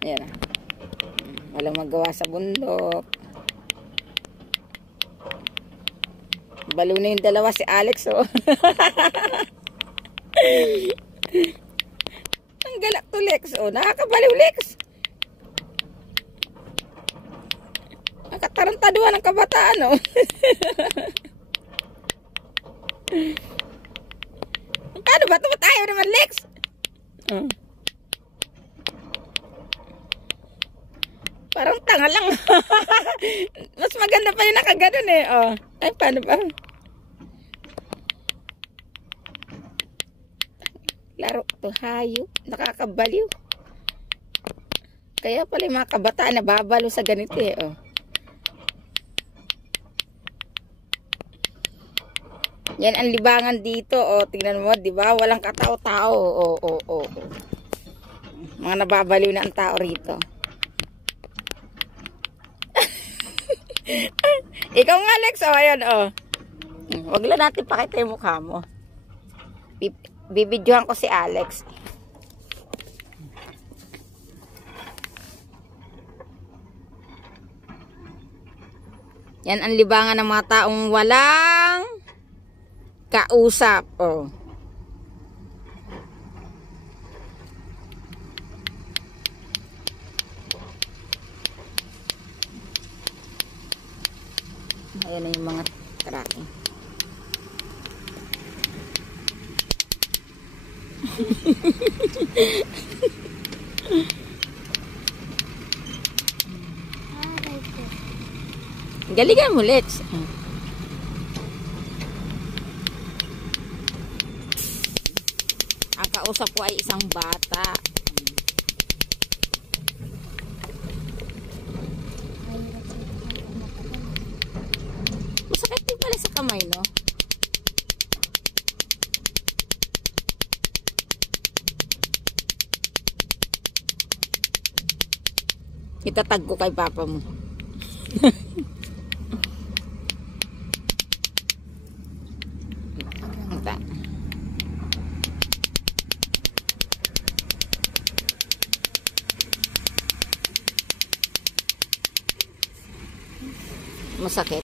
Ayan. Walang magawa sa bundok. Balo na yung dalawa si Alex, oh. Ang galak to, Lex, oh. Nakakabaliw, Lex. Nakatarantaduhan ng kabataan, oh. Paano ba? Tumatayo naman, Lex. Parang tanga lang. Mas maganda pa yung nakaganon, eh. Oh. Ay, paano ba? Laro to, hayop. Nakakabaliw. Kaya pala yung mga kabataan nababalo sa ganito, eh. Oh. Yan ang libangan dito, oh. Tingnan mo, di ba? Walang katao-tao. Oh. Mga nababaliw na ang tao rito. Ikaw nga, Lex, oh. Ayan, oh. Wag lang natin pakita yung mukha mo. Bibidyohan ko si Alex. Yan ang libangan ng mga taong walang kausap, oh. Ayan na yung mga tracking. Galingan mo, Lex. Ang kausap ko ay isang bata. Masakit din pala sa kamay, no? Itatag ko kay papa mo. Masakit.